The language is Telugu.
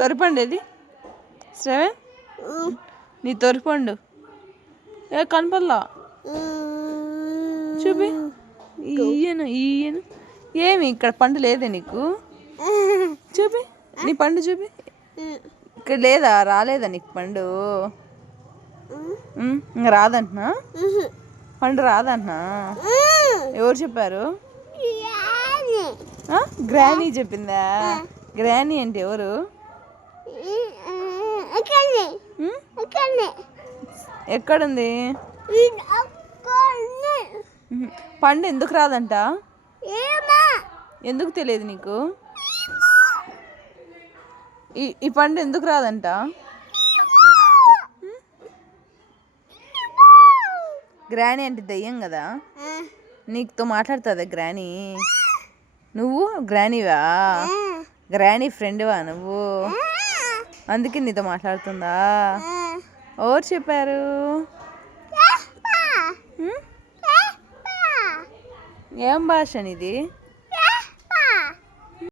తొరిపండు ఏది శ్రవణ్? నీ తొరిపండు ఏ కనపల్లా చూపి. ఈయను ఏమి ఇక్కడ పండు లేదే నీకు? చూపి నీ పండు చూపి. ఇక్కడ లేదా? రాలేదా నీకు పండు? ఇంకా రాదంటున్నా పండు రాదంటున్నా. ఎవరు చెప్పారు? గ్రానీ చెప్పిందా? గ్రానీ అంటే ఎవరు? ఎక్కడుంది పండు? ఎందుకు రాదంట? ఎందుకు తెలియదు నీకు? ఈ పండు ఎందుకు రాదంట? గ్రానీ అంటే దయ్యం కదా, నీకుతో మాట్లాడుతుందా గ్రానీ? నువ్వు గ్రానీవా? గ్రానీ ఫ్రెండ్వా నువ్వు? అందుకే నీతో మాట్లాడుతుందా? ఎవరు చెప్పారు? ఏం భాష నీది?